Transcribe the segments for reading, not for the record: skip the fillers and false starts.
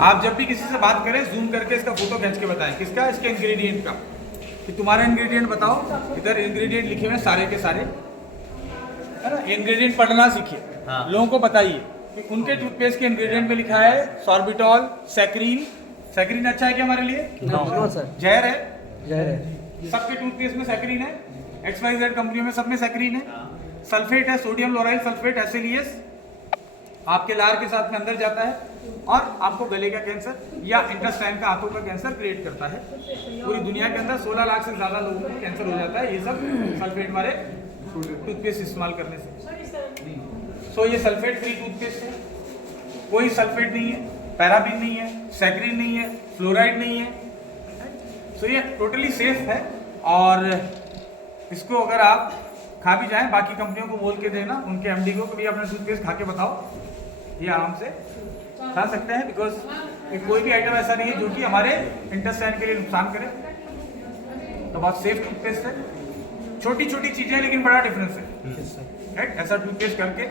आप जब भी किसी से बात करें जूम करके इसका फोटो खींच के बताएं किसका, इसके इंग्रेडिएंट का, कि तुम्हारा इंग्रेडिएंट बताओ। इधर इंग्रेडिएंट लिखे हुए सारे के सारे, है ना। इंग्रेडिएंट पढ़ना सीखिए, लोगों को बताइए कि उनके टूथपेस्ट के इंग्रेडिएंट में लिखा है सॉर्बिटॉल, सैक्रीन। सैक्रीन अच्छा है क्या हमारे लिए? नो सर, जहर है। जहर है। सबके टूथपेस्ट में सैक्रीन है, XYZ कंपनी में सब में सैक्रीन है। सल्फेट है, सोडियम लोराइल सल्फेट, SLES, आपके लार के साथ में अंदर जाता है और आपको गले का कैंसर या इंटेस्टाइन का, आंतों का कैंसर क्रिएट करता है। पूरी दुनिया के अंदर 16 लाख से ज़्यादा लोगों को कैंसर हो जाता है ये सब सल्फेट वाले टूथपेस्ट इस्तेमाल करने से। सो ये सल्फेट फ्री टूथपेस्ट है, कोई सल्फेट नहीं है, पैराबिन नहीं है, सैक्रीन नहीं है, फ्लोराइड नहीं है। सो ये टोटली सेफ है और इसको अगर आप खा भी जाएं, बाकी कंपनियों को बोल के देना, उनके MD को कभी अपना टूथपेस्ट खा के बताओ, ये आराम से खा सकते हैं। बिकॉज कोई भी आइटम ऐसा नहीं है जो कि हमारे इंटेस्टाइन के लिए नुकसान करे। तो बहुत सेफ टूथपेस्ट है, छोटी छोटी चीजें लेकिन बड़ा डिफरेंस है, राइट। ऐसा टूथपेस्ट करके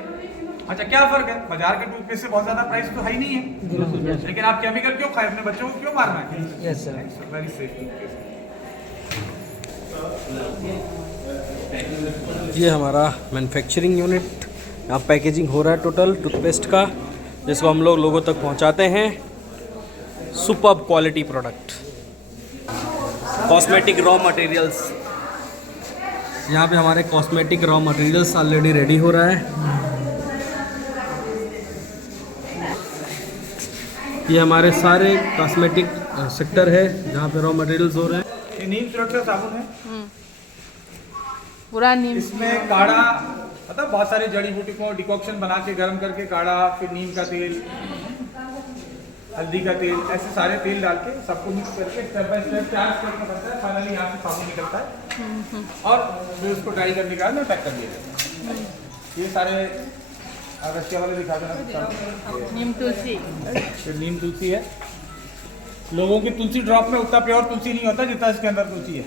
अच्छा क्या फर्क है, बाजार के टूथपेस्ट से बहुत ज्यादा प्राइस तो है ही नहीं है, लेकिन आप केमिकल क्यों खाए, अपने बच्चों को क्यों मारना है? Yes sir, very safe toothpaste. ये हमारा मैन्युफैक्चरिंग यूनिट, यहाँ पैकेजिंग हो रहा है टोटल टूथपेस्ट का, जिसको हम लोग लोगों तक पहुँचाते हैं। Superb quality product, cosmetic raw materials, यहाँ पे हमारे cosmetic raw materials already ready हो रहा है। ये हमारे सारे कॉस्मेटिक सेक्टर है जहाँ पे रॉ मटेरियल्स हो रहे हैं। ये नीम तुलसी का साबुन है, पूरा नीम, इसमें काढ़ा, मतलब बहुत सारी जड़ी बूटी को डिकॉक्शन बना के गर्म करके काढ़ा, फिर नीम का तेल, हल्दी का तेल, ऐसे सारे तेल डाल के सबको मिक्स करके स्टेप बाय स्टेप 4 स्टेप में बनता है। फाइनली यहाँ से साबुन निकलता है और फिर उसको ड्राई करने के बाद में पैक कर दिया जाता है। ये सारे रशिया वाले दिखा देना, नीम तुलसी, फिर नीम तुलसी है। लोगों की तुलसी ड्रॉप में उतना प्योर तुलसी नहीं होता जितना इसके अंदर तुलसी है।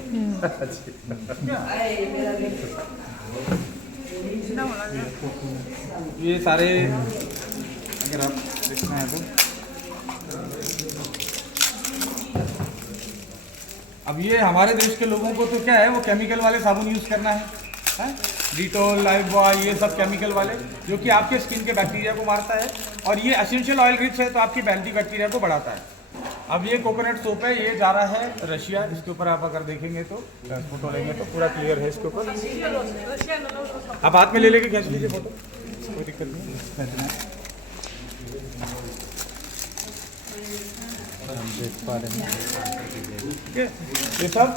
ये सारे अगर आप देखना है तो अब ये हमारे देश के लोगों को तो क्या है, वो केमिकल वाले साबुन यूज करना है, डिटोल, लाइफबॉय, ये सब केमिकल वाले जो कि आपके स्किन के बैक्टीरिया को मारता है। और ये एसेंशियल ऑयल रिच है तो आपकी एंटी बैक्टीरिया को बढ़ाता है। अब ये कोकोनट सोप है, ये जा रहा है रशिया। इसके ऊपर आप अगर देखेंगे तो फोटो लेंगे तो पूरा क्लियर है इसके ऊपर। आप हाथ में ले लेके खींच लीजिए फोटो, कोई दिक्कत नहीं। हम देख पा रहे हैं, ठीक है। ये सब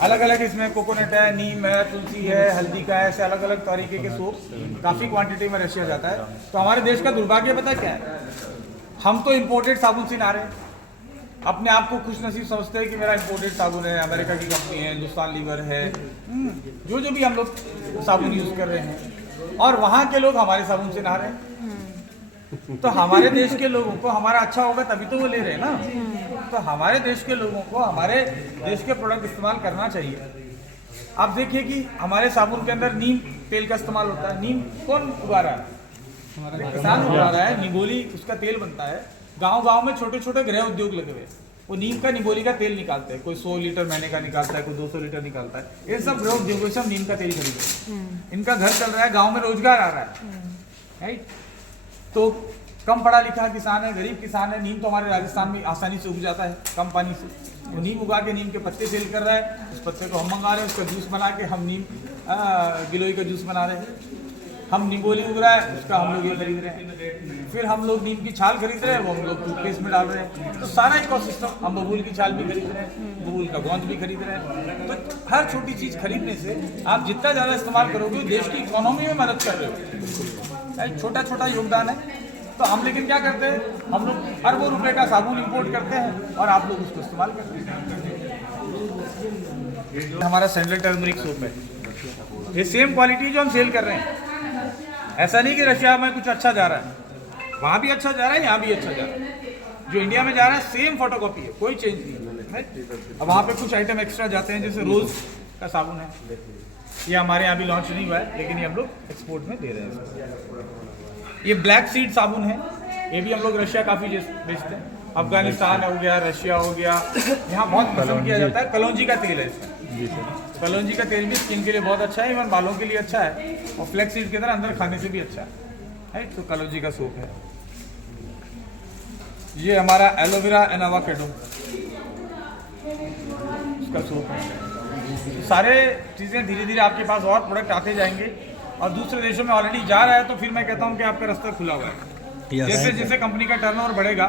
अलग अलग, इसमें कोकोनट है, नीम है, तुलसी है, हल्दी का है, ऐसे अलग अलग तरीके के सोप काफ़ी क्वांटिटी में रशिया जाता है। तो हमारे देश का दुर्भाग्य पता क्या है, हम तो इम्पोर्टेड साबुन से ना रहे, अपने आप को खुशनसीब समझते हैं कि मेरा इम्पोर्टेड साबुन है, अमेरिका की कंपनी है, हिंदुस्तान लीवर है, जो भी हम लोग साबुन यूज़ कर रहे हैं, और वहाँ के लोग हमारे साबुन से नहा रहे हैं। तो हमारे देश के लोगों को हमारा अच्छा होगा तभी तो वो ले रहे हैं ना। तो हमारे देश के लोगों को हमारे देश के प्रोडक्ट इस्तेमाल करना चाहिए। आप देखिए कि हमारे साबुन के अंदर नीम तेल का इस्तेमाल होता है। नीम कौन उगा रहा है? हमारा किसान उगा रहा है। निगोली उसका तेल बनता है। गांव-गांव में छोटे छोटे गृह उद्योग लगे हुए, वो नीम का, निगोली का तेल निकालते हैं। कोई 100 लीटर महीने का निकालता है, कोई 200 लीटर निकालता है। ये सब गृह उद्योग सब नीम का तेल खरीद रहे हैं। इनका घर चल रहा है, गाँव में रोजगार आ रहा है, राइट। तो कम पढ़ा लिखा किसान है, गरीब किसान है। नीम तो हमारे राजस्थान में आसानी से उग जाता है कम पानी से। वो नीम उगा के नीम के पत्ते सेल कर रहा है। उस पत्ते को हम मंगा रहे हैं, उसका जूस बना के हम नीम गिलोई का जूस बना रहे हैं। हम निगोली उग रहा है, उसका हम लोग ये खरीद रहे हैं। फिर हम लोग नीम की छाल खरीद रहे हैं, वो हम लोग टूथपेस्ट में डाल रहे हैं। तो सारा इकोसिस्टम, हम बबूल की छाल भी खरीद रहे हैं, बबूल का गोंद भी खरीद रहे हैं। तो हर छोटी चीज़ खरीदने से आप जितना ज़्यादा इस्तेमाल करोगे देश की इकोनॉमी में मदद कर रहे हो। छोटा छोटा योगदान है। तो हम लेकिन क्या करते हैं, हम लोग अरबों रुपए का साबुन इंपोर्ट करते हैं और आप लोग उसको इस्तेमाल करते हैं। हमारा सैंडल टर्मरिक सोप है, ये सेम क्वालिटी जो हम सेल कर रहे हैं। ऐसा नहीं कि रशिया में कुछ अच्छा जा रहा है, वहाँ भी अच्छा जा रहा है, यहाँ भी अच्छा जा रहा है। जो इंडिया में जा रहा है सेम फोटोकॉपी है, कोई चेंज नहीं है। अब वहाँ पे कुछ आइटम एक्स्ट्रा जाते हैं, जैसे रोज का साबुन है, ये हमारे यहाँ भी लॉन्च नहीं हुआ है, लेकिन ये हम लोग एक्सपोर्ट में दे रहे हैं। ये ब्लैक सीड साबुन है, ये भी हम लोग रशिया काफ़ी बेचते हैं। अफगानिस्तान हो गया, रशिया हो गया, यहाँ बहुत पसंद किया जाता है। कलौंजी का तेल है इसमें। जी सर। कलौंजी का तेल भी स्किन के लिए बहुत अच्छा है, इवन बालों के लिए अच्छा है, और फ्लैक्स सीड की तरह अंदर खाने से भी अच्छा है। तो कलौंजी का सूप है। ये हमारा एलोवेरा एंड एवोकाडो इसका सूप है। तो सारे चीज़ें धीरे धीरे आपके पास और प्रोडक्ट आते जाएंगे, और दूसरे देशों में ऑलरेडी जा रहा है, तो फिर मैं कहता हूँ कि आपका रास्ता खुला हुआ है। जैसे जैसे कंपनी का टर्नओवर बढ़ेगा,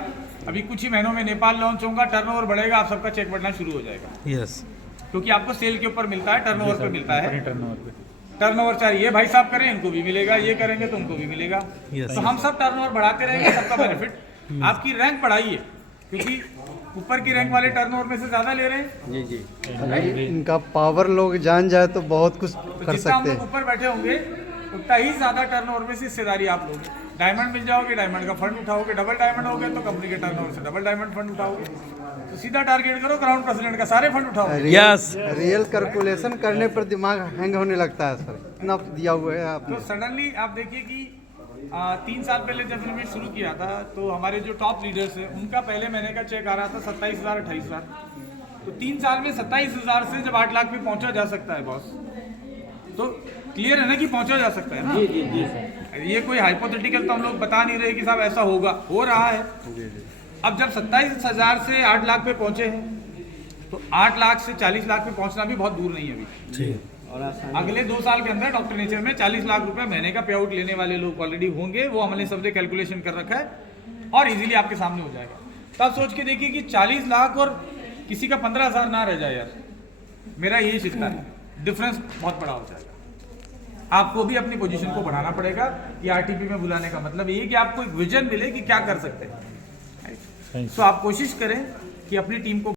अभी कुछ ही महीनों में नेपाल लॉन्च होगा, टर्नओवर बढ़ेगा, आप सबका चेक बढ़ना शुरू हो जाएगा। यस, क्योंकि आपको सेल के ऊपर मिलता है, टर्नओवर पे मिलता है। टर्नओवर पे टर्नओवर चाहिए भाई साहब करें, इनको भी मिलेगा, ये करेंगे तो उनको भी मिलेगा। Yes. तो हम सब टर्नओवर बढ़ाते रहेंगे, सबका बेनिफिट। आपकी रैंक बढ़ाइए, क्योंकि ऊपर की रैंक वाले टर्नओवर में से ज्यादा ले रहे हैं। अगर इनका पावर लोग जान जाए तो बहुत कुछ तो कर जितना हम सकते लोग हैं। ऊपर बैठे होंगे, उतना ही ज्यादा टर्नओवर में से हिस्सेदारी आप लोगे। डायमंड मिल जाओगे, डायमंड का फंड उठाओगे, डबल डायमंड हो गए तो कंपनी के टर्नओवर से डबल डायमंड फंड उठाओगे। तो सीधा टारगेट करो ग्राउंड प्रेसिडेंट का, सारे फंड उठाओ। यस, रियल कैलकुलेशन करने पर दिमाग हैंग होने लगता है सर, इतना दिया हुआ है आपने। तो सडनली आप देखिए कि 3 साल पहले जब हमने शुरू किया था, तो हमारे जो टॉप लीडर्स हैं, उनका पहले महीने का चेक आ रहा था 27,000 28,000। तो 3 साल में 27,000 से जब 8 लाख पे पहुंचा जा सकता है बॉस, तो क्लियर है ना कि पहुंचा जा सकता है ना। ये कोई हाइपोथेटिकल तो हम लोग बता नहीं रहे कि साहब ऐसा होगा, हो रहा है। अब जब 27,000 से 8 लाख पे पहुंचे हैं, तो 8 लाख से 40 लाख पे पहुंचना भी बहुत दूर नहीं है अभी। अगले 2 साल के अंदर डॉक्टर नेचर में 40 लाख रुपए महीने का पे आउट लेने वाले लोग ऑलरेडी होंगे। वो हमने सबने कैलकुलेशन कर रखा है, और इजीली आपके सामने हो जाएगा। तो आप सोच के देखिए कि 40 लाख और किसी का 15,000 ना रह जाए यार, मेरा यही चिंता है। डिफरेंस बहुत बड़ा हो जाएगा। आपको भी अपनी पोजीशन को बढ़ाना पड़ेगा। कि आरटीपी में बुलाने का मतलब ये कि आपको एक विजन मिले कि क्या कर सकते हैं। तो आप कोशिश करें कि अपनी टीम को